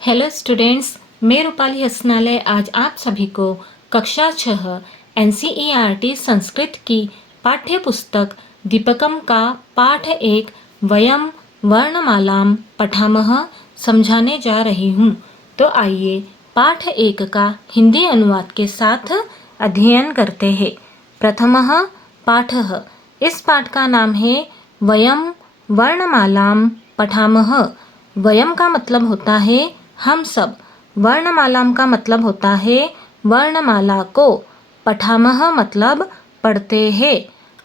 Hello students, मैं रूपाली हसनाले आज आप सभी को कक्षा 6 एनसीईआरटी संस्कृत की पाठ्य पुस्तक दीपकम का पाठ 1 वयम वर्णमालाम पठामह समझाने जा रही हूँ। तो आइए पाठ 1 का हिंदी अनुवाद के साथ अध्ययन करते हैं। प्रथमः पाठः, इस पाठ का नाम है वयम वर्णमालाम पठामह। वयम का मतलब होता है हम सब, वर्णमालाम का मतलब होता है वर्णमाला को, पठामह मतलब पढ़ते हैं।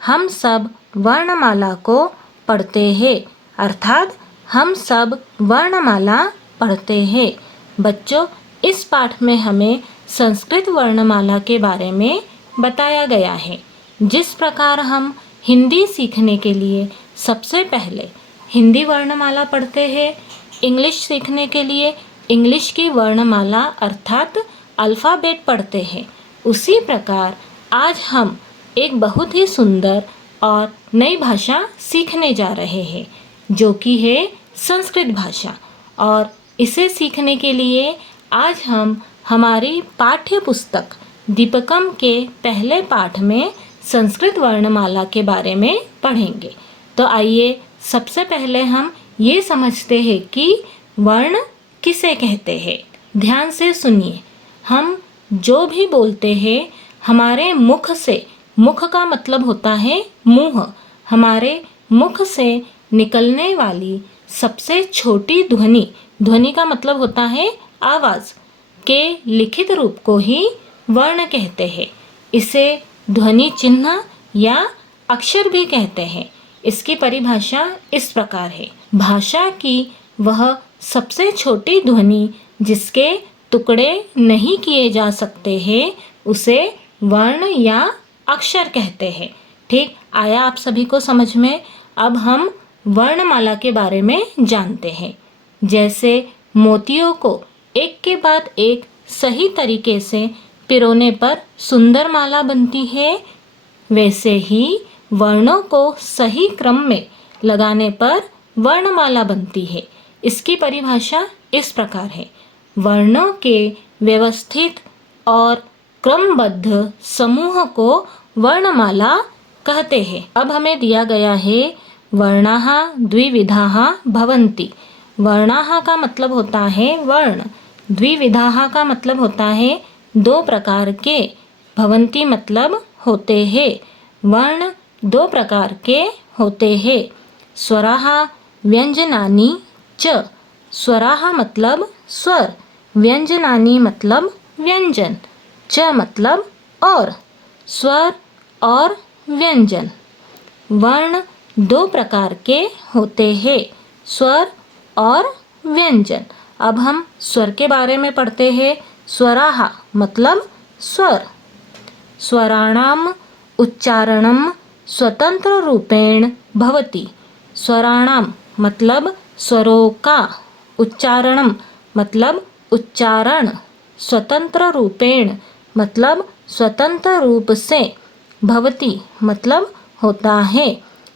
हम सब वर्णमाला को पढ़ते हैं, अर्थात हम सब वर्णमाला पढ़ते हैं। बच्चों, इस पाठ में हमें संस्कृत वर्णमाला के बारे में बताया गया है। जिस प्रकार हम हिंदी सीखने के लिए सबसे पहले हिंदी वर्णमाला पढ़ते हैं, इंग्लिश सीखने के लिए इंग्लिश की वर्णमाला अर्थात अल्फ़ाबेट पढ़ते हैं, उसी प्रकार आज हम एक बहुत ही सुंदर और नई भाषा सीखने जा रहे हैं, जो कि है संस्कृत भाषा। और इसे सीखने के लिए आज हम हमारी पाठ्य पुस्तक दीपकम के पहले पाठ में संस्कृत वर्णमाला के बारे में पढ़ेंगे। तो आइए सबसे पहले हम ये समझते हैं कि वर्ण किसे कहते हैं। ध्यान से सुनिए, हम जो भी बोलते हैं हमारे मुख से, मुख का मतलब होता है मुंह, हमारे मुख से निकलने वाली सबसे छोटी ध्वनि, ध्वनि का मतलब होता है आवाज़, के लिखित रूप को ही वर्ण कहते हैं। इसे ध्वनि चिन्ह या अक्षर भी कहते हैं। इसकी परिभाषा इस प्रकार है, भाषा की वह सबसे छोटी ध्वनि जिसके टुकड़े नहीं किए जा सकते हैं उसे वर्ण या अक्षर कहते हैं। ठीक, आया आप सभी को समझ में? अब हम वर्णमाला के बारे में जानते हैं। जैसे मोतियों को एक के बाद एक सही तरीके से पिरोने पर सुंदर माला बनती है, वैसे ही वर्णों को सही क्रम में लगाने पर वर्णमाला बनती है। इसकी परिभाषा इस प्रकार है, वर्णों के व्यवस्थित और क्रमबद्ध समूह को वर्णमाला कहते हैं। अब हमें दिया गया है वर्णाः द्विविधाः भवन्ति। वर्णाः का मतलब होता है वर्ण, द्विविधाः का मतलब होता है दो प्रकार के, भवन्ति मतलब होते हैं। वर्ण दो प्रकार के होते हैं, स्वराः व्यंजनानि च। स्वराः मतलब स्वर, व्यंजनानि मतलब व्यंजन, च मतलब और, स्वर और व्यंजन। वर्ण दो प्रकार के होते हैं, स्वर और व्यंजन। अब हम स्वर के बारे में पढ़ते हैं। स्वराः मतलब स्वर, स्वराणाम उच्चारणम स्वतंत्र रूपेण भवति। स्वराणाम मतलब स्वरों का, उच्चारणम मतलब उच्चारण, स्वतंत्र रूपेण मतलब स्वतंत्र रूप से, भवति मतलब होता है।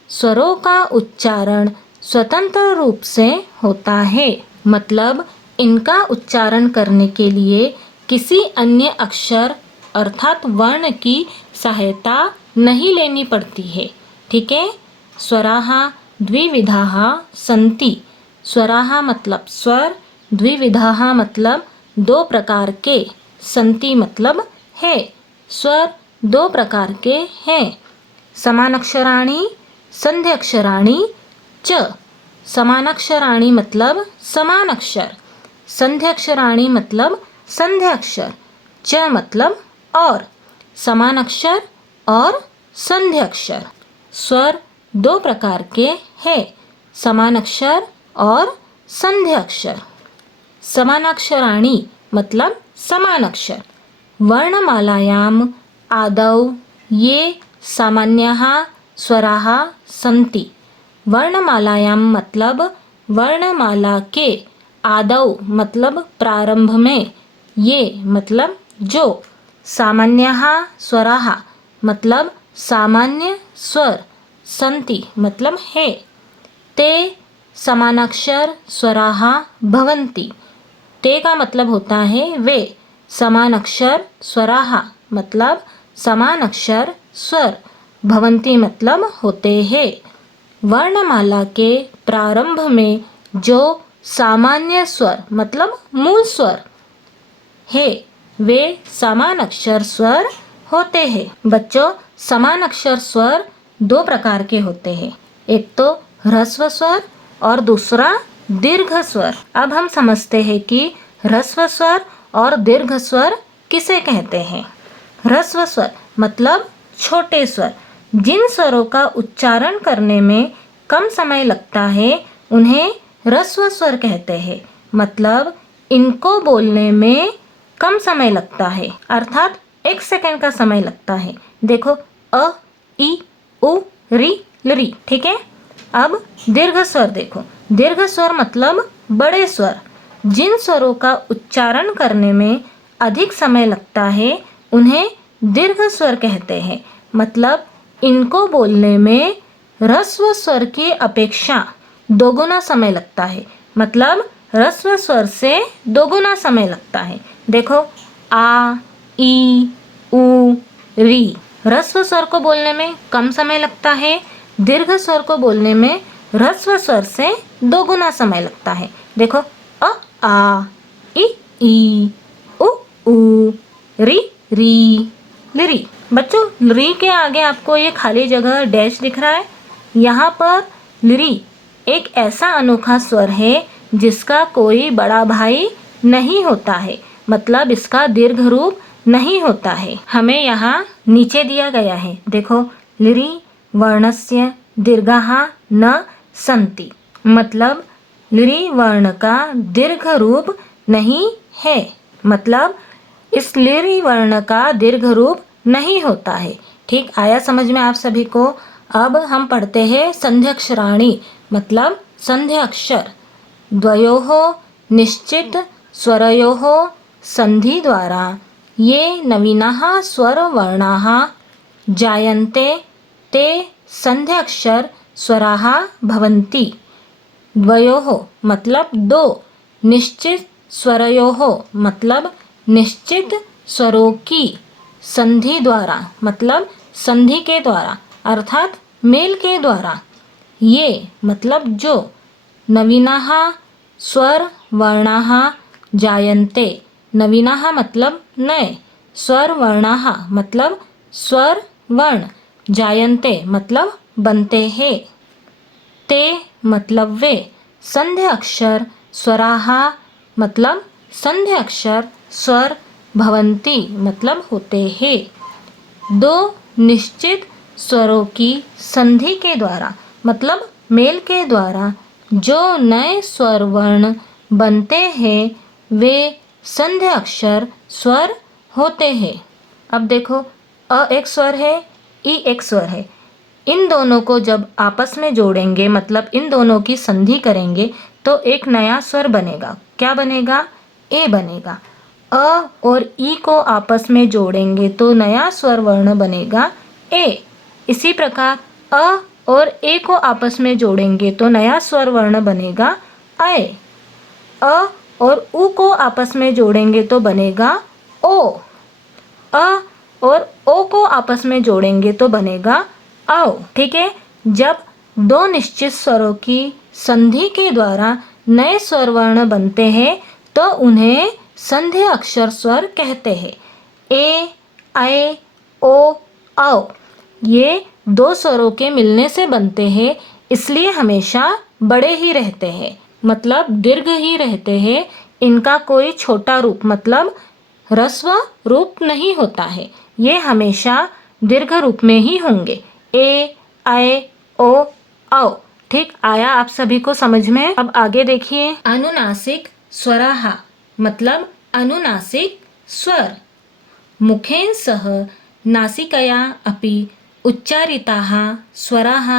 स्वरों का उच्चारण स्वतंत्र रूप से होता है, मतलब इनका उच्चारण करने के लिए किसी अन्य अक्षर अर्थात वर्ण की सहायता नहीं लेनी पड़ती है। ठीक है, स्वराः द्विविधाः सन्ति। स्वराः मतलब स्वर, द्विविधाः मतलब दो प्रकार के, सन्ति मतलब है, स्वर दो प्रकार के हैं। समानाक्षराणि संध्यक्षराणि च। समानाक्षराणि मतलब समान अक्षर, संध्यक्षराणि मतलब संध्याक्षर, च मतलब और, समान अक्षर और संध्याक्षर। स्वर दो प्रकार के हैं, समान अक्षर और संध्याक्षर। समानाक्षराणि मतलब समान अक्षर। वर्णमालायाम आदौ ये सामान्याः स्वराः सन्ति। वर्णमालायाम मतलब वर्णमाला के, आदौ मतलब प्रारंभ में, ये मतलब जो, सामान्याः स्वराः मतलब सामान्य स्वर, सन्ति मतलब है, ते समानाक्षर स्वराः भवन्ति। ते का मतलब होता है वे, समान अक्षर स्वराहा मतलब समान अक्षर स्वर, भवंती मतलब होते हैं। वर्णमाला के प्रारंभ में जो सामान्य स्वर मतलब मूल स्वर है वे समान अक्षर स्वर होते हैं। बच्चों, समान अक्षर स्वर दो प्रकार के होते हैं, एक तो ह्रस्व स्वर और दूसरा दीर्घ स्वर। अब हम समझते हैं कि ह्रस्व स्वर और दीर्घ स्वर किसे कहते हैं। ह्रस्व स्वर मतलब छोटे स्वर, जिन स्वरों का उच्चारण करने में कम समय लगता है उन्हें ह्रस्व स्वर कहते हैं। मतलब इनको बोलने में कम समय लगता है, अर्थात 1 सेकंड का समय लगता है। देखो अ, इ, उ, री, लरी, ठीक है। अब दीर्घ स्वर देखो, दीर्घ स्वर मतलब बड़े स्वर, जिन स्वरों का उच्चारण करने में अधिक समय लगता है उन्हें दीर्घ स्वर कहते हैं। मतलब इनको बोलने में ह्रस्व स्वर की अपेक्षा दोगुना समय लगता है। मतलब ह्रस्व स्वर से दोगुना समय लगता है। देखो आ, ई, उ, री, ह्रस्व स्वर को बोलने में कम समय लगता है, दीर्घ स्वर को बोलने में ह्रस्व स्वर से दोगुना समय लगता है। देखो अ, आ, ई, उ, ऊ, री, री, लिरी। बच्चों, लिरी के आगे आपको ये खाली जगह डैश दिख रहा है। यहाँ पर लिरी एक ऐसा अनोखा स्वर है जिसका कोई बड़ा भाई नहीं होता है। मतलब इसका दीर्घ रूप नहीं होता है। हमें यहाँ नीचे दिया गया है, देखो लिरी वर्णस्य दीर्घः न सन्ति। मतलब लिरी वर्ण का दीर्घ रूप नहीं है। मतलब इस लिरी वर्ण का दीर्घ रूप नहीं होता है। ठीक आया समझ में आप सभी को। अब हम पढ़ते हैं संध्यक्षराणि मतलब संध्य अक्षर। द्वयोः निश्चित स्वरयोः संधि द्वारा ये नवीनाः स्वरवर्णाः जायन्ते ते संध्याक्षर स्वराः भवन्ति। द्वयोः मतलब दो, निश्चित स्वरयोः मतलब निश्चित स्वरों की, संधि द्वारा मतलब संधि के द्वारा अर्थात मेल के द्वारा, ये मतलब जो, नवीनाः स्वर वर्णाः जायन्ते, नवीनाः मतलब नए, स्वर वर्णाः मतलब स्वर वर्ण, जायन्ते मतलब बनते हैं, ते मतलब वे, संध्य अक्षर स्वराः मतलब संध्य अक्षर स्वर, भवन्ति मतलब होते हैं। दो निश्चित स्वरों की संधि के द्वारा मतलब मेल के द्वारा जो नए स्वर वर्ण बनते हैं वे संध्य अक्षर स्वर होते हैं। अब देखो अ एक स्वर है, ई एक स्वर है। इन दोनों को जब आपस में जोड़ेंगे मतलब इन दोनों की संधि करेंगे तो एक नया स्वर बनेगा। क्या बनेगा? ए बनेगा। अ और ई को आपस में जोड़ेंगे तो नया स्वर वर्ण बनेगा ए। इसी प्रकार अ और ए को आपस में जोड़ेंगे तो नया स्वर वर्ण बनेगा ऐ। अ और उ को आपस में जोड़ेंगे तो बनेगा ओ। अ और ओ को आपस में जोड़ेंगे तो बनेगा औ। ठीक है। जब दो निश्चित स्वरों की संधि के द्वारा नए स्वर वर्ण बनते हैं तो उन्हें संध्य अक्षर स्वर कहते हैं। ए, ऐ, ओ, औ ये दो स्वरों के मिलने से बनते हैं, इसलिए हमेशा बड़े ही रहते हैं मतलब दीर्घ ही रहते हैं। इनका कोई छोटा रूप मतलब ह्रस्व रूप नहीं होता है, ये हमेशा दीर्घ रूप में ही होंगे। ए, ऐ, ओ, औ। ठीक आया आप सभी को समझ में। अब आगे देखिए, अनुनासिक स्वराः मतलब अनुनासिक स्वर। मुखेन सह नासिकया अपि उच्चारिताः स्वराः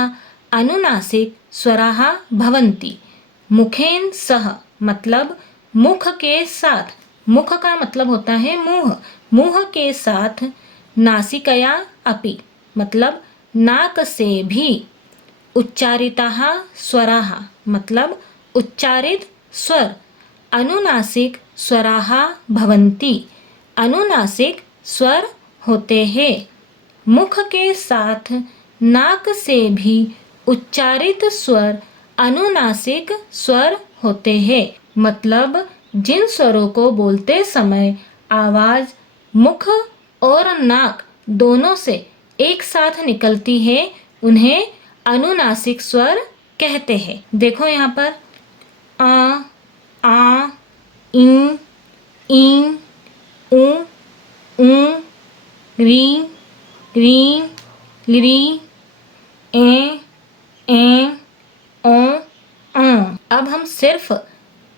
अनुनासिक स्वराः भवन्ति। मुखेन सह मतलब मुख के साथ, मुख का मतलब होता है मुंह, मुंह के साथ, नासिकया अपि मतलब नाक से भी, उच्चारिताः स्वराः मतलब उच्चारित स्वर, अनुनासिक स्वराः भवन्ति। अनुनासिक स्वर होते हैं। मुख के साथ नाक से भी उच्चारित स्वर अनुनासिक स्वर होते हैं। मतलब जिन स्वरों को बोलते समय आवाज मुख और नाक दोनों से एक साथ निकलती है उन्हें अनुनासिक स्वर कहते हैं। देखो यहाँ पर आ, इन, इन, उ, री, री, ली, ए, ओ, अब हम सिर्फ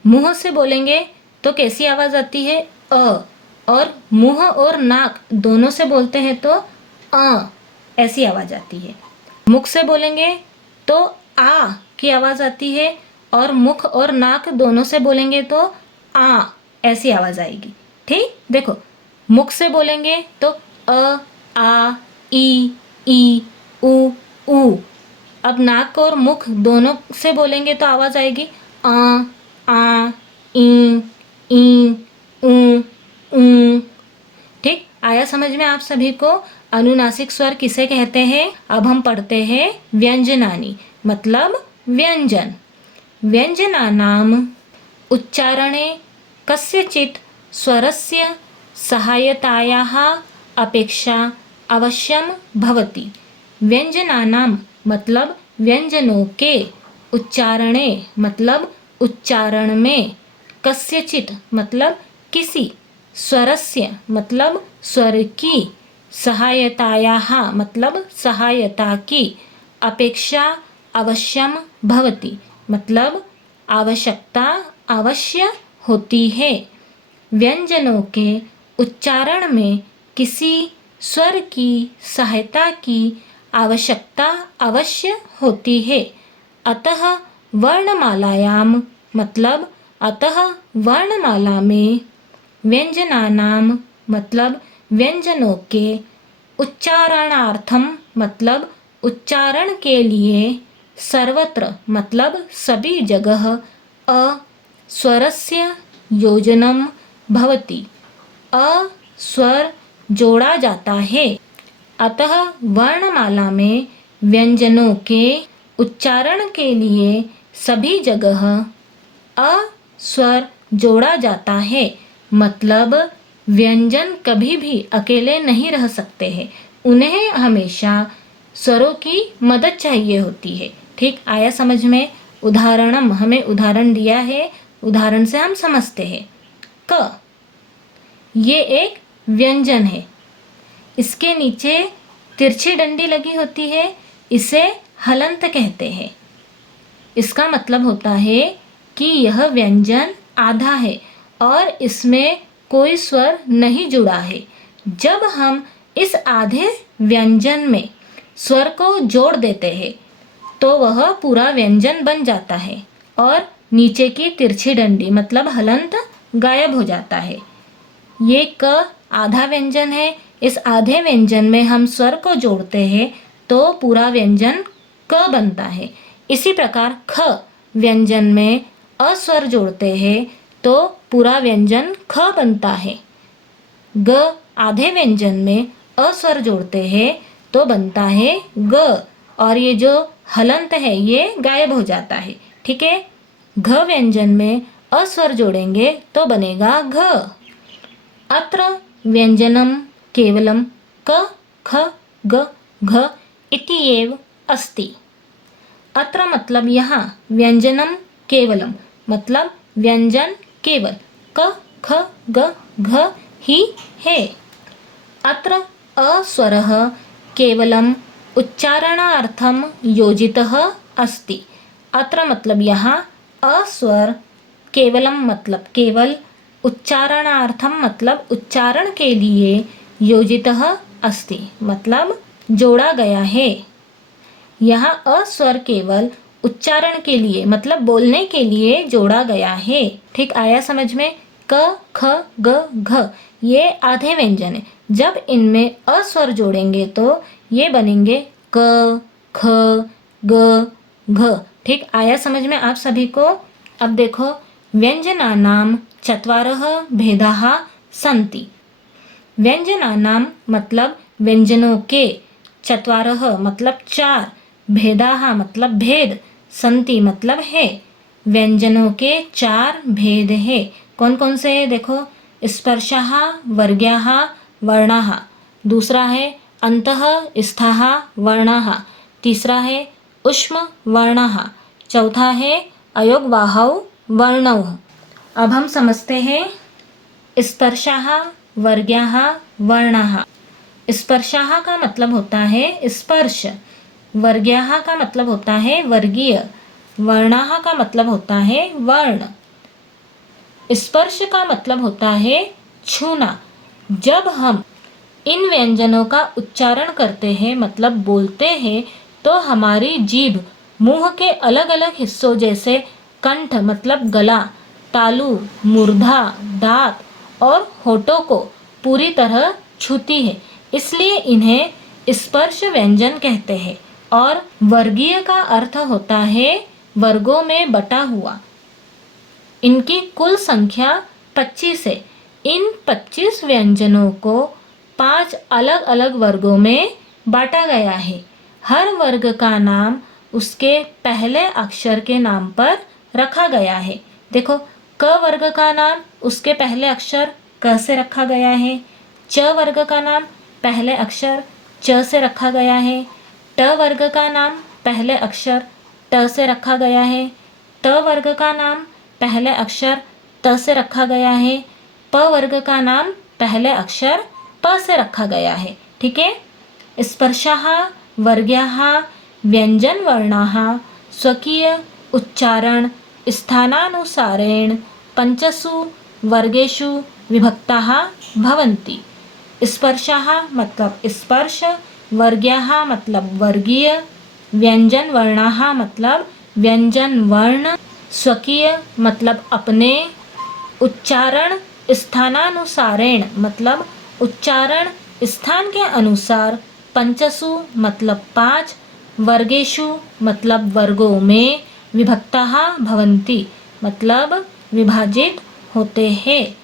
मुंह से बोलेंगे तो कैसी आवाज आती है? अ। और मुंह और नाक दोनों से बोलते हैं तो ऐसी आवाज आती है। मुख से बोलेंगे तो आ की आवाज आती है और मुख और नाक दोनों से बोलेंगे तो आ ऐसी आवाज आएगी। ठीक, देखो मुख से बोलेंगे तो अ, आ, ई, उ। अब नाक और मुख दोनों से बोलेंगे तो आवाज आएगी आ, ई, उ। ठीक, आया समझ में आप सभी को अनुनासिक स्वर किसे कहते हैं? अब हम पढ़ते हैं व्यंजनानि, मतलब व्यंजन। व्यंजनानाम् उच्चारणे कस्यचित् स्वरस्य सहायतायाः अपेक्षा अवश्यम भवति। व्यंजनानाम मतलब व्यंजनों के, उच्चारणे मतलब उच्चारण में, कस्यचित् मतलब किसी, स्वरस्य मतलब स्वर की, सहायतायाः मतलब सहायता की, अपेक्षा अवश्यम भवति मतलब आवश्यकता अवश्य होती है। व्यंजनों के उच्चारण में किसी स्वर की सहायता की आवश्यकता अवश्य होती है। अतः वर्णमालायाम मतलब अतः वर्णमाला में व्यंजनानाम मतलब व्यंजनों के उच्चारणार्थम मतलब उच्चारण के लिए सर्वत्र मतलब सभी जगह अ स्वरस्य योजनम भवति अ स्वर जोड़ा जाता है। अतः वर्णमाला में व्यंजनों के उच्चारण के लिए सभी जगह अ स्वर जोड़ा जाता है। मतलब व्यंजन कभी भी अकेले नहीं रह सकते हैं, उन्हें हमेशा स्वरों की मदद चाहिए होती है। ठीक, आया समझ में? उदाहरणम, हमें उदाहरण दिया है, उदाहरण से हम समझते हैं। क, ये एक व्यंजन है, इसके नीचे तिरछी डंडी लगी होती है, इसे हलंत कहते हैं। इसका मतलब होता है कि यह व्यंजन आधा है और इसमें कोई स्वर नहीं जुड़ा है। जब हम इस आधे व्यंजन में स्वर को जोड़ देते हैं तो वह पूरा व्यंजन बन जाता है और नीचे की तिरछी डंडी मतलब हलंत गायब हो जाता है। ये क आधा व्यंजन है, इस आधे व्यंजन में हम स्वर को जोड़ते हैं तो पूरा व्यंजन क बनता है। इसी प्रकार ख व्यंजन में अस्वर जोड़ते हैं तो पूरा व्यंजन ख बनता है। ग आधे व्यंजन में अस्वर जोड़ते हैं तो बनता है ग और ये जो हलंत है ये गायब हो जाता है। ठीक है, घ व्यंजन में अस्वर जोड़ेंगे तो बनेगा घ। अत्र व्यंजनम केवलम क ख ग घ इति एव अस्ति। अत्र मतलब यहाँ, व्यंजनम केवलम मतलब व्यंजन केवल क ख ग घ ही है। अत्र अस्वरः केवलम उच्चारणार्थम योजितः अस्ति। अत्र मतलब यहाँ अस्वर केवलम मतलब केवल, उच्चारणार्थम मतलब उच्चारण के लिए, योजितः अस्ति मतलब जोड़ा गया है। यहाँ अस्वर केवल उच्चारण के लिए मतलब बोलने के लिए जोड़ा गया है। ठीक, आया समझ में? क ख ग घ ये आधे व्यंजन है, जब इनमें अस्वर जोड़ेंगे तो ये बनेंगे क ख ग घ। ठीक, आया समझ में आप सभी को? अब देखो व्यञ्जनानां चत्वारः भेदाः सन्ति। व्यञ्जनानां मतलब व्यंजनों के, चत्वारः मतलब चार, भेदाः मतलब भेद, संति मतलब है। व्यंजनों के चार भेद है। कौन कौन से है देखो, स्पर्शः, वर्ग्याः, वर्णाः। दूसरा है अन्तः स्थाः वर्णाः। तीसरा है उष्म वर्णाः। चौथा है अयोगवाहौ वर्णौ। अब हम समझते हैं स्पर्शः, वर्ग्याः, वर्णाः। स्पर्शः का मतलब होता है स्पर्श, वर्ग्याः का मतलब होता है वर्गीय, वर्णाः का मतलब होता है वर्ण। स्पर्श का मतलब होता है छूना। जब हम इन व्यंजनों का उच्चारण करते हैं मतलब बोलते हैं, तो हमारी जीभ मुंह के अलग अलग हिस्सों जैसे कंठ मतलब गला, तालू, मूर्धा, दांत और होठों को पूरी तरह छूती है, इसलिए इन्हें स्पर्श व्यंजन कहते हैं। और वर्गीय का अर्थ होता है वर्गों में बटा हुआ। इनकी कुल संख्या 25 है। इन 25 व्यंजनों को 5 अलग अलग वर्गों में बांटा गया है। हर वर्ग का नाम उसके पहले अक्षर के नाम पर रखा गया है। देखो, क वर्ग का नाम उसके पहले अक्षर क से रखा गया है। च वर्ग का नाम पहले अक्षर च से रखा गया है। ट वर्ग का नाम पहले अक्षर ट से रखा गया है। त वर्ग का नाम पहले अक्षर त से रखा गया है। प वर्ग का नाम पहले अक्षर प से रखा गया है। ठीक है। स्पर्शः, वर्ग्याः, व्यंजन वर्णाः स्वकीय उच्चारण स्थानानुसारेण पंचसु वर्गेषु विभक्ताः भवन्ति। स्पर्शः मतलब स्पर्श, वर्ग्याः मतलब वर्गीय, व्यंजन वर्णाः मतलब व्यंजन वर्ण, स्वकीय मतलब अपने, उच्चारण स्थानानुसारेण मतलब उच्चारण स्थान के अनुसार, पंचसु मतलब 5, वर्गेषु मतलब वर्गों में, विभक्ताः भवन्ति मतलब विभाजित होते हैं।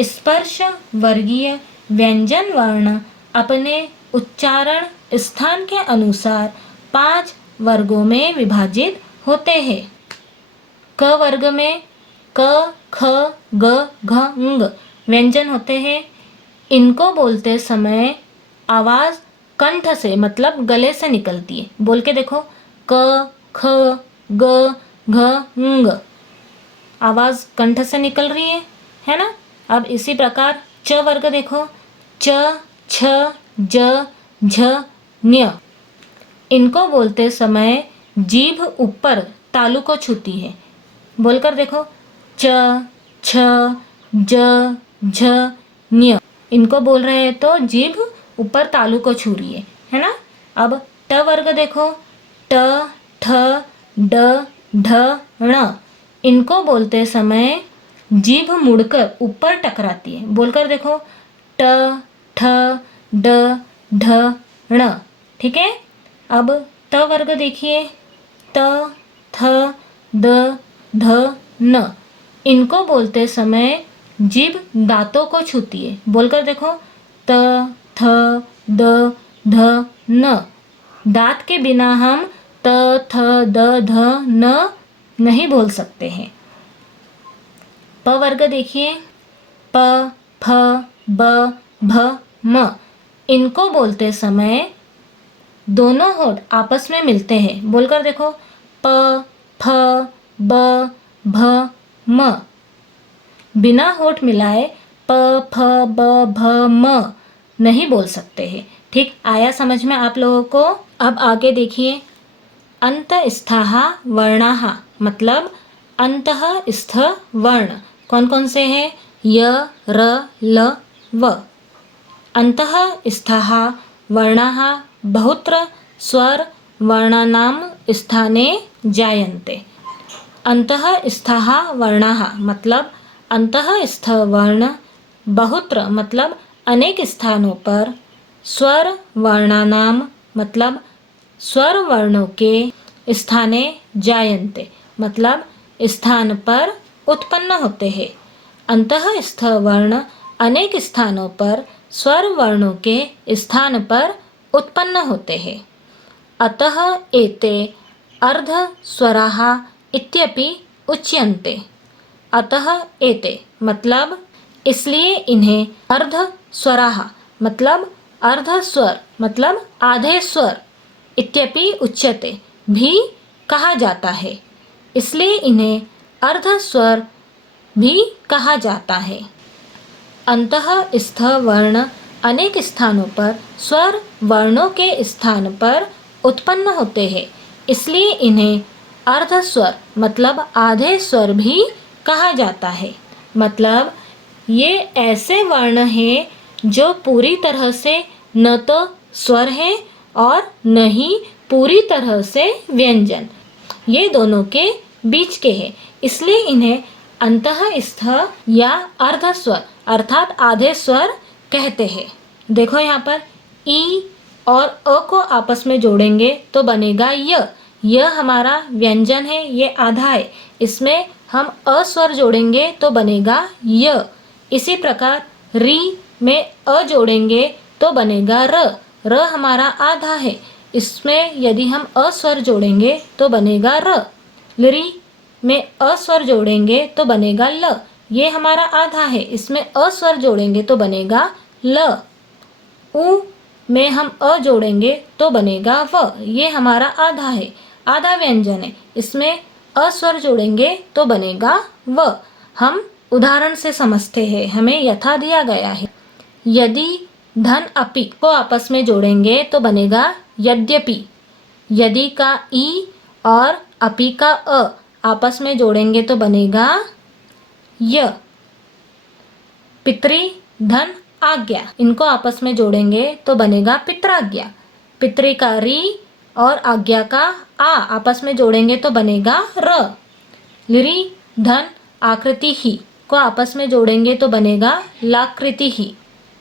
स्पर्श, वर्गीय, व्यंजन वर्ण अपने उच्चारण स्थान के अनुसार 5 वर्गों में विभाजित होते हैं। क वर्ग में क, ख, ग, घ, ङ व्यंजन होते हैं। इनको बोलते समय आवाज कंठ से मतलब गले से निकलती है। बोल के देखो, क, ख, ग, घ, ङ आवाज कंठ से निकल रही है ना। अब इसी प्रकार च वर्ग देखो, च, छ, ज, झ, ञ। इनको बोलते समय जीभ ऊपर तालू को छूती है। बोलकर देखो, च, छ, ज, झ, ञ। इनको बोल रहे हैं तो जीभ ऊपर तालू को छू रही है ना। अब ट वर्ग देखो, ट, ठ, ड, ढ, ण। इनको बोलते समय जीभ मुड़कर ऊपर टकराती है। बोलकर देखो, ट, ठ, ड, ढ, ण। ठीक है। अब त वर्ग देखिए, त, थ, द, ध, न। इनको बोलते समय जीभ दांतों को छूती है। बोलकर देखो, त, थ, द, ध, न। दांत के बिना हम त, थ, द, ध, न नहीं बोल सकते हैं। प वर्ग देखिए, प, फ, ब, भ, म। इनको बोलते समय दोनों होठ आपस में मिलते हैं। बोलकर देखो, प, फ, ब, भ, म। बिना होठ मिलाए प, फ, ब, भ, म नहीं बोल सकते हैं। ठीक आया समझ में आप लोगों को। अब आगे देखिए, अंतःस्थाः वर्णाः मतलब अंतःस्थ वर्ण कौन कौन से हैं? य, र, ल, व। अंतःस्थाः वर्णाः बहुत्र स्वर वर्णानां स्थाने जायन्ते। अंतःस्थाः वर्णाः मतलब अंतःस्थ वर्ण, बहुत्र मतलब अनेक स्थानों पर, स्वर वर्णानां मतलब स्वर वर्णों के, स्थाने जायन्ते मतलब स्थान पर उत्पन्न होते हैं। अंतःस्थ वर्ण अनेक स्थानों पर स्वर वर्णों के स्थान पर उत्पन्न होते हैं। अतः एते अर्धस्वराः इत्यपि उच्यन्ते। अतः एते मतलब इसलिए इन्हें अर्धस्वराः मतलब अर्ध स्वर मतलब आधे स्वर इत्यपि उच्यते भी कहा जाता है, इसलिए इन्हें अर्ध स्वर भी कहा जाता है। अंतःस्थ वर्ण अनेक स्थानों पर स्वर वर्णों के स्थान पर उत्पन्न होते हैं, इसलिए इन्हें अर्ध स्वर मतलब आधे स्वर भी कहा जाता है। मतलब ये ऐसे वर्ण हैं जो पूरी तरह से न तो स्वर है और न ही पूरी तरह से व्यंजन, ये दोनों के बीच के हैं, इसलिए इन्हें अंतःस्थ या अर्ध स्वर अर्थात आधे स्वर कहते हैं। देखो यहाँ पर ई और अ को आपस में जोड़ेंगे तो बनेगा य हमारा व्यंजन है, ये आधा है, इसमें हम अ स्वर जोड़ेंगे तो बनेगा य। इसी प्रकार री में अ जोड़ेंगे तो बनेगा र हमारा आधा है, इसमें यदि हम अ स्वर जोड़ेंगे तो बनेगा र। ली में अ स्वर जोड़ेंगे तो बनेगा ल, ये हमारा आधा है, इसमें अ स्वर जोड़ेंगे तो बनेगा ल। उ में हम अ जोड़ेंगे तो बनेगा व, ये हमारा आधा है, आधा व्यंजन है, इसमें अ स्वर जोड़ेंगे तो बनेगा व। हम उदाहरण से समझते हैं, हमें यथा दिया गया है। यदि धन अपि को आपस में जोड़ेंगे तो बनेगा यद्यपि। यदि का ई और अपि का अ आपस में जोड़ेंगे तो बनेगा य। पितृ धन आज्ञा, इनको आपस में जोड़ेंगे तो बनेगा पित्राज्ञा। पितृ का री और आज्ञा का आ आपस में जोड़ेंगे तो बनेगा र। लिरी धन आकृति ही को आपस में जोड़ेंगे तो बनेगा लाकृति ही।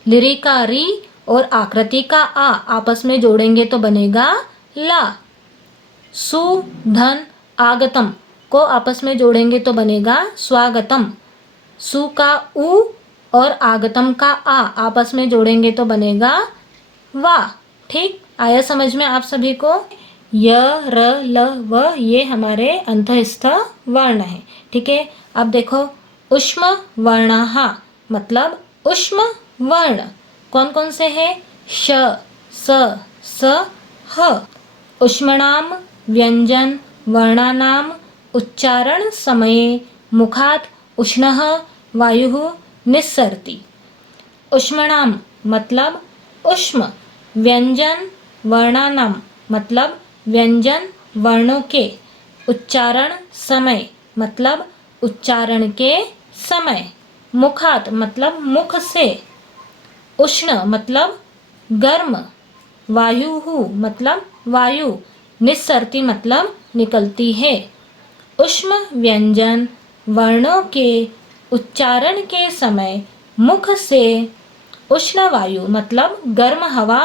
लिरी का री और आकृति का आ आपस में जोड़ेंगे तो बनेगा ला। सु धन आगतम को आपस में जोड़ेंगे तो बनेगा स्वागतम। सु का उ और आगतम का आ आपस में जोड़ेंगे तो बनेगा वा। ठीक, आया समझ में आप सभी को? य र ल व ये हमारे अंतःस्थ वर्ण है। ठीक है, अब देखो उष्म वर्णाः मतलब उष्म वर्ण कौन कौन से हैं? श स स ह। उष्मणाम व्यंजन वर्णानाम उच्चारण समये मुखात् उष्णः वायुः निस्सरति। उष्मणाम मतलब उष्म, व्यंजन वर्णानाम मतलब व्यंजन वर्णों के, उच्चारण समय मतलब उच्चारण के समय, मुखात मतलब मुख से, उष्ण मतलब गर्म, वायु मतलब वायु, निस्सरति मतलब निकलती है। उष्म व्यंजन वर्णों के उच्चारण के समय मुख से उष्ण वायु मतलब गर्म हवा,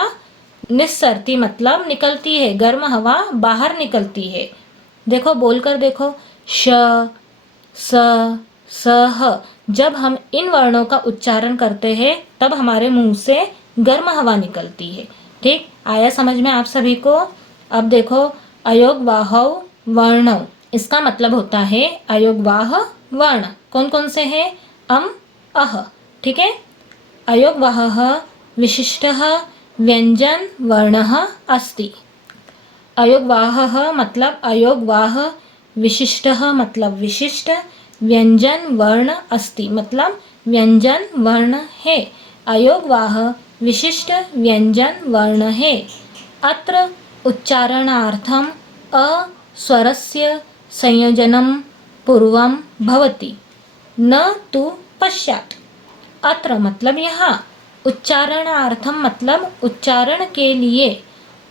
निस्सरती मतलब निकलती है, गर्म हवा बाहर निकलती है। देखो बोलकर देखो, श स स ह। जब हम इन वर्णों का उच्चारण करते हैं तब हमारे मुंह से गर्म हवा निकलती है। ठीक, आया समझ में आप सभी को? अब देखो अयोगवाह वर्णौ, इसका मतलब होता है अयोगवाह वर्ण कौन कौन से हैं? अम अह। ठीक है, अयोगवाहः विशिष्टः व्यंजन वर्णः अस्ति। अयोगवाहः मतलब अयोगवाह, विशिष्टः मतलब विशिष्ट, व्यंजन वर्ण अस्ति मतलब व्यंजन वर्ण है। अयोगवाह विशिष्ट व्यंजन वर्ण है। अत्र उच्चारणार्थम अ स्वरस्य संयोजनं पूर्वं भवति, न तु पश्चात्। अत्र मतलब यहाँ, उच्चारणार्थम मतलब उच्चारण के लिए,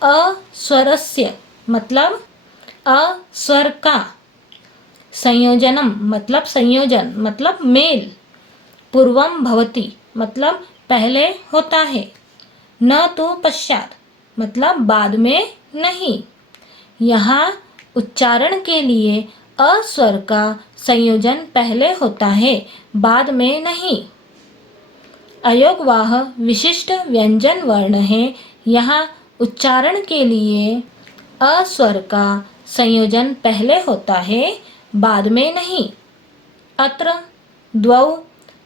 अ स्वरस्य मतलब अ स्वर का, संयोजनम मतलब संयोजन मतलब मेल, पूर्वम भवति मतलब पहले होता है, न तो पश्चात मतलब बाद में नहीं। यहाँ उच्चारण के लिए अ स्वर का संयोजन पहले होता है, बाद में नहीं। अयोगवाह विशिष्ट व्यंजन वर्ण है। यहाँ उच्चारण के लिए अ स्वर का संयोजन पहले होता है, बाद में नहीं। अत्र द्वौ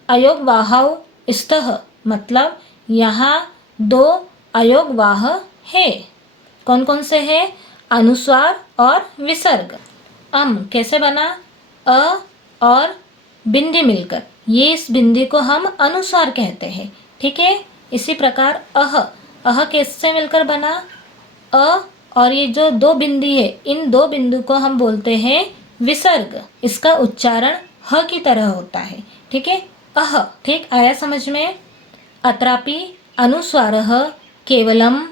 अयोगवाहौ स्तः, मतलब यहाँ दो अयोगवाह है। कौन कौन से है? अनुस्वार और विसर्ग। कैसे बना? अ और बिंदी मिलकर, ये इस बिंदी को हम अनुस्वार कहते हैं। ठीक है। इसी प्रकार अह कैसे मिलकर बना? अ और ये जो दो बिंदी है, इन दो बिंदु को हम बोलते हैं विसर्ग। इसका उच्चारण ह की तरह होता है। ठीक है। अह, ठीक आया समझ में? अत्रापि अनुस्वारः केवलम,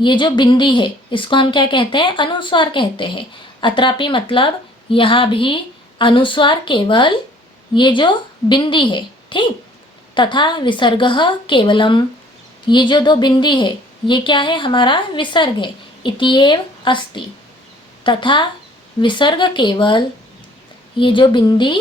ये जो बिंदी है इसको हम क्या कहते हैं? अनुस्वार कहते हैं। अत्रापि मतलब यहाँ भी अनुस्वार केवल, ये जो बिंदी है। ठीक। तथा विसर्गः केवलम, ये जो दो बिंदी है ये क्या है? हमारा विसर्ग है। इत्येव अस्ति, तथा विसर्ग केवल, ये जो बिंदी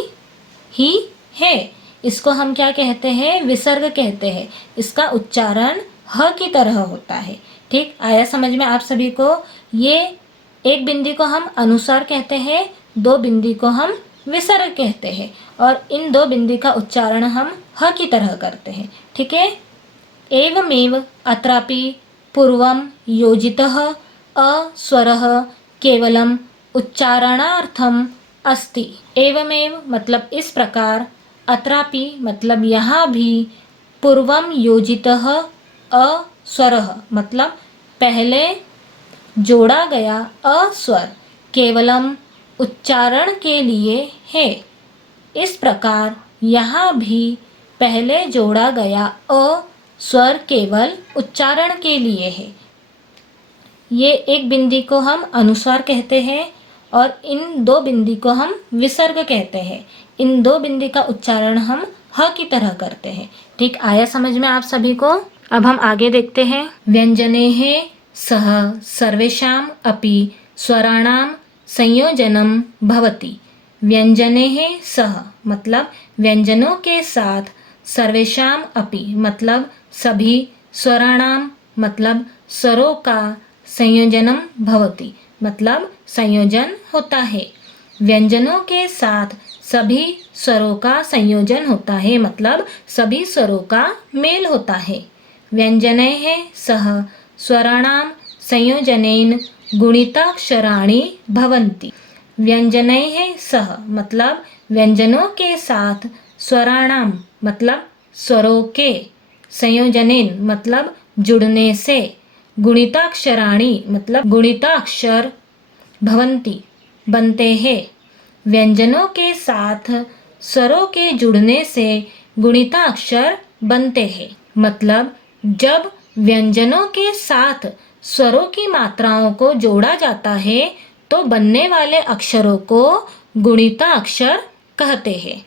ही है इसको हम क्या कहते हैं? विसर्ग कहते हैं। इसका उच्चारण ह की तरह होता है। ठीक आया समझ में आप सभी को? ये एक बिंदी को हम अनुस्वार कहते हैं, दो बिंदी को हम विसर्ग कहते हैं, और इन दो बिंदी का उच्चारण हम ह की तरह करते हैं। ठीक है। एवमेव अत्रापि पूर्वं योजितः अ स्वरः केवलम उच्चारणार्थम अस्ति। एवमेव मतलब इस प्रकार, अत्रापि मतलब यहाँ भी, पूर्वम योजितः अ स्वरः मतलब पहले जोड़ा गया अ स्वर केवलम उच्चारण के लिए है। इस प्रकार यहाँ भी पहले जोड़ा गया अ स्वर केवल उच्चारण के लिए है। ये एक बिंदी को हम अनुस्वार कहते हैं और इन दो बिंदी को हम विसर्ग कहते हैं। इन दो बिंदी का उच्चारण हम ह की तरह करते हैं। ठीक आया समझ में आप सभी को? अब हम आगे देखते हैं। व्यंजनेः सह सर्वेषाम् अपि स्वराणां संयोजनं भवति। व्यंजनेः सह मतलब व्यंजनों के साथ, सर्वेषाम् अपि मतलब सभी, स्वराणां मतलब स्वरों का, संयोजनम भवति मतलब संयोजन होता है। व्यंजनों के साथ सभी स्वरों का संयोजन होता है, मतलब सभी स्वरों का मेल होता है। व्यंजनैः सह स्वराणां संयोजनेन गुणिताक्षराणि भवन्ति। व्यंजनैः सह मतलब व्यंजनों के साथ, स्वराणां मतलब स्वरों के, संयोजनेन मतलब जुड़ने से, गुणिताक्षराणि मतलब गुणिताक्षर, भवन्ति बनते हैं। व्यंजनों के साथ स्वरों के जुड़ने से गुणिताक्षर बनते हैं। मतलब जब व्यंजनों के साथ स्वरों की मात्राओं को जोड़ा जाता है तो बनने वाले अक्षरों को गुणिताक्षर कहते हैं।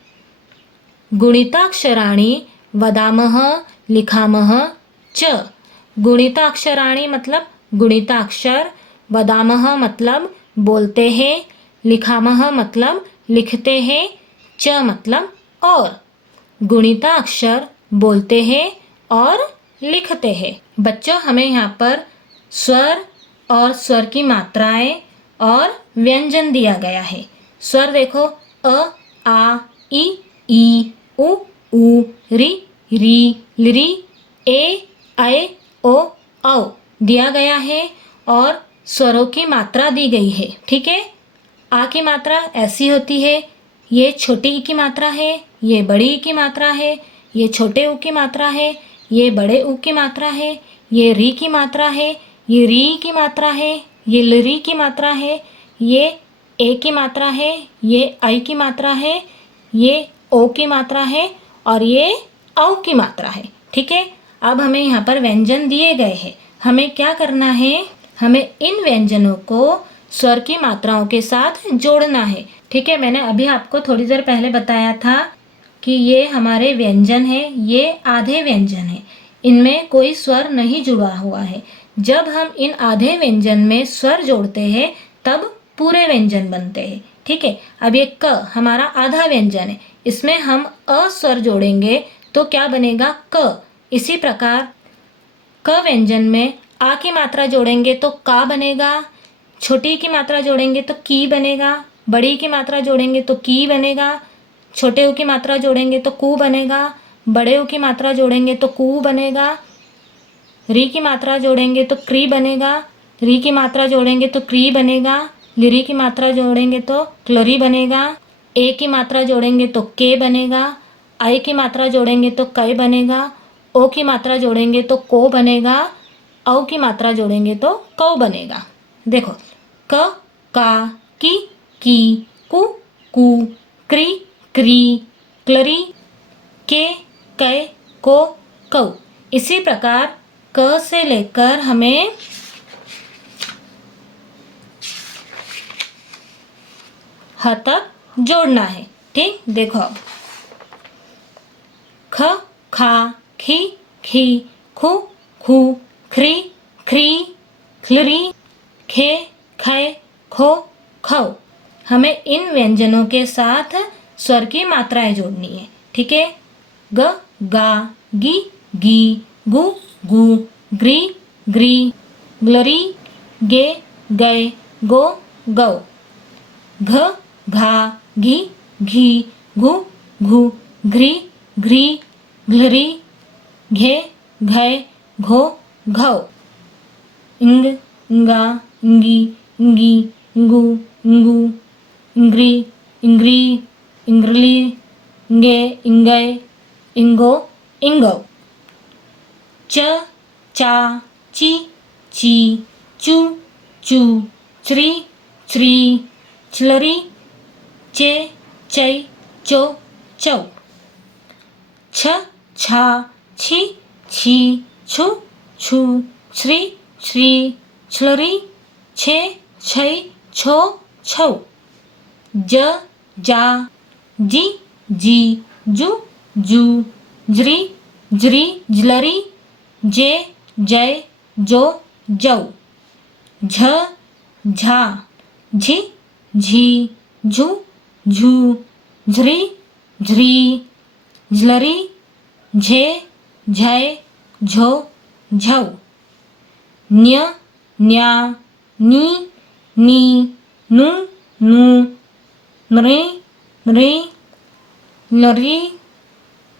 गुणिताक्षराणि वदामः लिखामः च। गुणिताक्षराणि मतलब गुणिताक्षर, वदामः मतलब बोलते हैं, लिखामः मतलब लिखते हैं, च मतलब और। गुणिताक्षर बोलते हैं और लिखते हैं। बच्चों हमें यहाँ पर स्वर और स्वर की मात्राएं और व्यंजन दिया गया है। स्वर देखो, अ, आ, ई, उ, री, री, ए, ऐ, ओ, औ दिया गया है और स्वरों की मात्रा दी गई है। ठीक है। आ की मात्रा ऐसी होती है, ये छोटी ई की मात्रा है, ये बड़ी ई की मात्रा है, ये छोटे ऊ की मात्रा है, ये बड़े ऊ की मात्रा है, ये री की मात्रा है, ये री की मात्रा है, ये लरी की मात्रा है, ये ए की मात्रा है, ये आई की मात्रा है, ये ओ की मात्रा है और ये औ की मात्रा है। ठीक है। अब हमें यहाँ पर व्यंजन दिए गए हैं, हमें क्या करना है? हमें इन व्यंजनों को स्वर की मात्राओं के साथ जोड़ना है। ठीक है। मैंने अभी आपको थोड़ी देर पहले बताया था कि ये हमारे व्यंजन है, ये आधे व्यंजन है, इनमें कोई स्वर नहीं जुड़ा हुआ है। जब हम इन आधे व्यंजन में स्वर जोड़ते हैं तब पूरे व्यंजन बनते हैं। ठीक है। अब ये क हमारा आधा व्यंजन है, इसमें हम अ स्वर जोड़ेंगे तो क्या बनेगा क। इसी प्रकार क व्यंजन में आ की मात्रा जोड़ेंगे तो का बनेगा, छोटी की मात्रा जोड़ेंगे तो की बनेगा, बड़ी की मात्रा जोड़ेंगे तो की बनेगा, छोटे ऊ की मात्रा जोड़ेंगे तो कू बनेगा, बड़े ऊ की मात्रा जोड़ेंगे तो कू बनेगा, री की मात्रा जोड़ेंगे तो क्री बनेगा, री की मात्रा जोड़ेंगे तो क्री बनेगा, लिरी की मात्रा जोड़ेंगे तो क्लरी बनेगा, ए की मात्रा जोड़ेंगे तो के बनेगा, आई की मात्रा जोड़ेंगे तो कै बनेगा, ओ की मात्रा जोड़ेंगे तो को बनेगा, औ की मात्रा जोड़ेंगे तो कौ बनेगा। देखो क का की कु कू क्री क्री क्लरी के कै को कौ। इसी प्रकार क से लेकर हमें ह तक जोड़ना है। ठीक, देखो अब ख खा खी खी खू खू ख्री ख्री ख्लरी खे खे खो खौ। हमें इन व्यंजनों के साथ स्वर की मात्राएं जोड़नी है। ठीक है, ग गा गी गी गु गू ग्री ग्री ग्लरी गे गए गो गौ। घ घा घी घी घू घू घ्री घ्री घ्लरी घे घै घो घौ। इंग इंगा इंगी इंगी इंगू इंगू इंग्री इंग्री इंग्रली इंगे इंगै इंगो इंगौ। च चा ची ची चू चू च्री च्री च्लरी चे चै चो चौ। छ छा छी छी छु छु छ्री छ्री छ्लरी छे छै छो छौ। ज जा जी जी जू जू ज्री ज्री ज्लरी जे जै जो जौ। झ झा झी झी झू झू झ्री झ्री झ्लरी झे झै झो झौ। न्य न्या नी नी नू नू नृ नृ नरी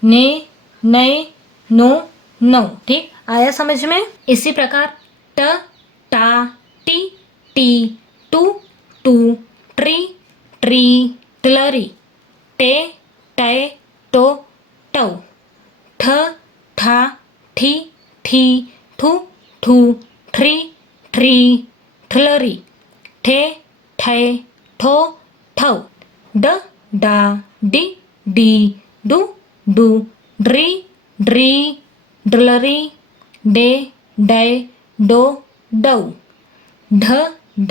ने नै नो नौ। ठीक, आया समझ में। इसी प्रकार ट टा टी टी टू टू ट्री ट्री ट्लरी टे टै टो टौ। ठ ठा ठी ठी ठू ठू ठ्री ठ्री ठ्लरी ठे ठै ठो ठौ। ड डा डी डी डू डू ड्री ड्री ड्लरी डे डै डो डौ। ढ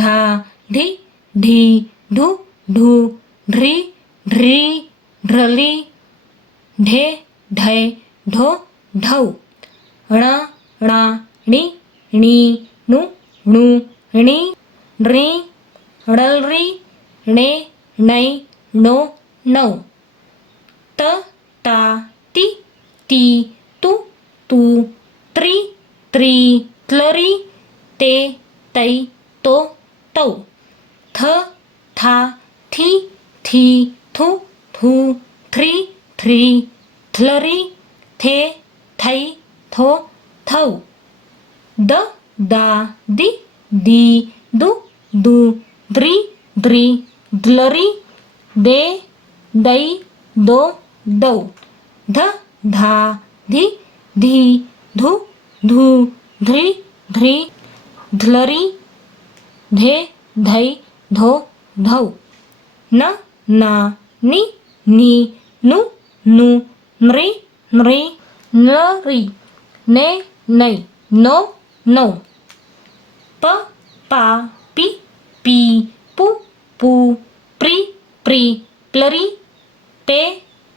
ढा ढी ढी ढू ढू ढ्री ढ्री ढ्रली ढे ढै ढो ढौ। ण णा णी णी नु णु णी नृ णलरी णे नै नो नौ। त ता ती ती तू तू त्रि त्रि त्लरी ते तै तो तौ। थ था थी थी थू थू थ्री थ्री थ्लरी थे थै थो थौ। द दा दी दी दू दू द्री द्री द्लरी दे दै दो दौ। ध धा धी धी धू धू ध्री ध्री ध्लरी धे धै धो धौ। न ना नि नी नु नु नृ नृ नृ ने नै नो नौ। प पा पी पी पू पू प्री प्री प्लरी पे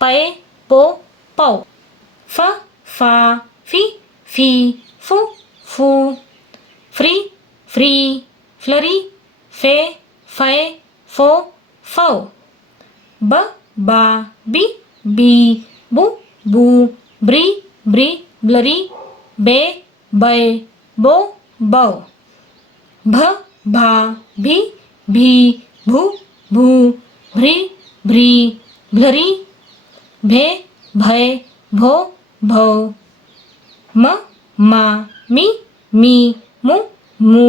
पै पो पौ। फ फा फी फी फू फू फ्री फ्री फ्लरी फे फै फो फौ, ब बा बी बी, बु बू, ब्री ब्री ब्लरी, बे बै बो बौ, भ भा भी भी, भू भू, भ्री भ्री भ्लरी, भे भय भो भौ, म मा मी मी, मु मू,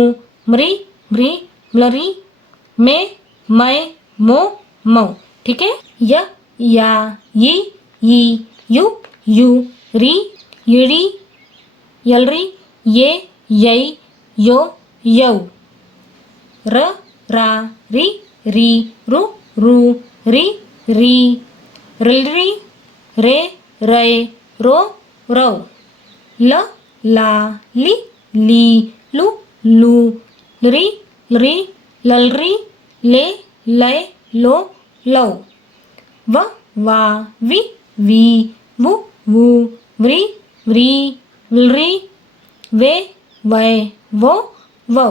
म्री म्री म्लरी, मे मै मो मौ। ठीक है। य या यी यी, यू यू, री यिड़ी यलरी, ये यै यो यौ, र रा री री, रु रू, री री, रिलरी, रे रै रो रौ, ल ला ली ली, लु लू, लरी लरी ललरी, ले लै लो लौ, व वा वी वी, वु वू, व्री व्री व्लरी, वे वै वो वौ,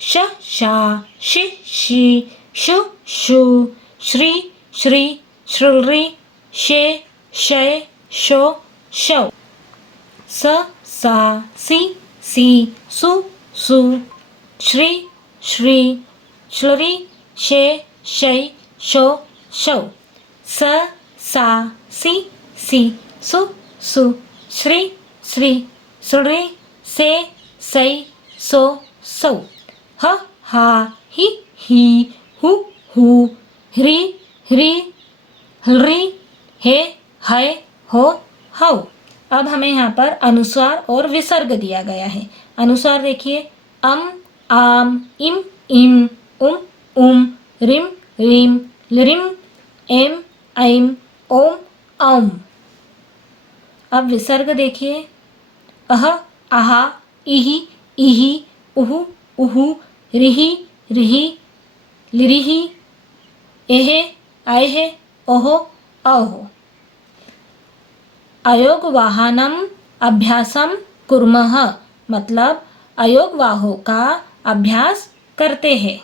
श शा शि शी, शु शू, श्री श्री श्रुलरी, शे शय शो शौ, स सा सी सी, सु सु, श्री श्री श्लरी, शे शै शो शौ, स सा सी सी, सु सु, श्री श्री श्रुरी, से सै सो सौ, ह हा ही ही, हु हू, ह्री ह्री हलरी, हे है हो हौ। अब हमें यहाँ पर अनुस्वार और विसर्ग दिया गया है। अनुस्वार देखिए, आम इम इम, उम रिम रिम लिरिम, एम ऐम ओम औम। अब विसर्ग देखिए, अह आहा इहि इहि, उहु उहु, रिहि रिहि लिरिहि, एहे आयहे ओहो औहो। अयोगवाहनम अभ्यासम कुर्मः, मतलब अयोगवाहों का अभ्यास करते हैं।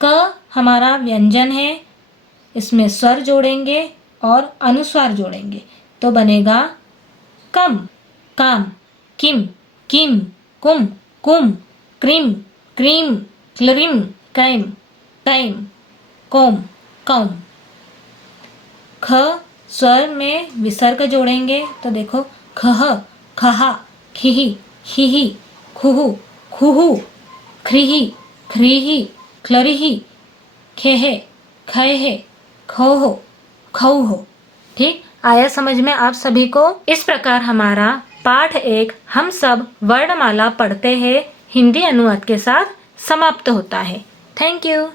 क हमारा व्यंजन है, इसमें स्वर जोड़ेंगे और अनुस्वार जोड़ेंगे तो बनेगा कम, काम, किम, किम, कुम, कुम, क्रीम, क्रीम, क्लरिम, कैम, कैम, कोम, कौम। ख स्वर में विसर्ग जोड़ेंगे तो देखो खह, खहा, खिही, हिही, खुहु, खुहु, ख्रीही, ख्रीही, क्लरिही, खेहे, खैहे, खौहो, खौहो। ठीक, आया समझ में आप सभी को? इस प्रकार हमारा पाठ 1 हम सब वर्णमाला पढ़ते हैं हिंदी अनुवाद के साथ समाप्त होता है। Thank you.